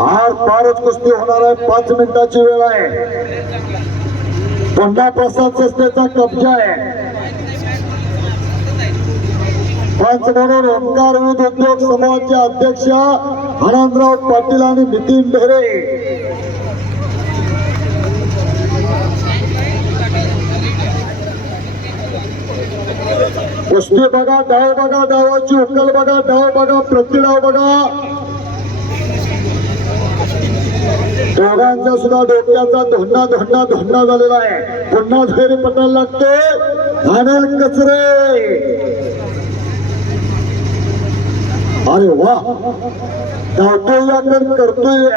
नावच कुस्ती होणार आहे. पाच मिनिटाची वेळ आहे. पुन्हा प्रसाद संस्थेचा कब्जा आहे. पंच म्हणून ओंकार विविध उद्योग समूहाचे अध्यक्ष आनंदराव पाटील आणि नितीन ढेरे. कुस्ती बघा डाव बघा डावाची उकल बघा डाव बघा प्रतिडाव बघा. दोघांचा सुद्धा डोक्याचा धोंडा धोंडा धोंडा झालेला आहे. पुन्हा धैर्य पटायला लागतो. अनिल कचरे. अरे वा. धावतोय याकडे करतोय.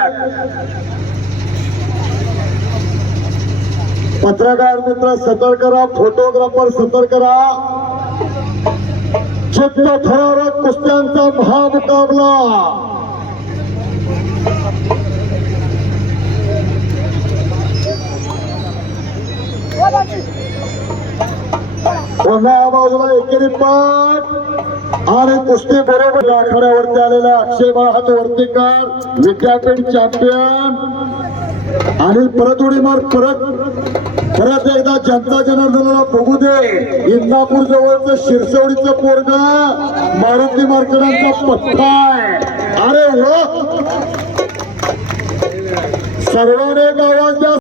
पत्रकार मित्र सतर्क करा फोटोग्राफर सतर्क करा चित्त थरारक कुस्त्यांचा महामुकाबला. पुन्हा बाजूला एकेरी पाठ आणि कुस्ती बरोबर आठवड्यावरती आलेला अक्षय बाळ वर्तीकर विद्यापीठ चॅम्पियन आणि परत उडी मार परत परत एकदा जनता जनार्दनाला बघू दे. इंदापूर जवळचं शिरसवडीचं पोरग मारुती मार्केटांचा पत्ता अरे वा सर्वांनी एक आवाज द्या.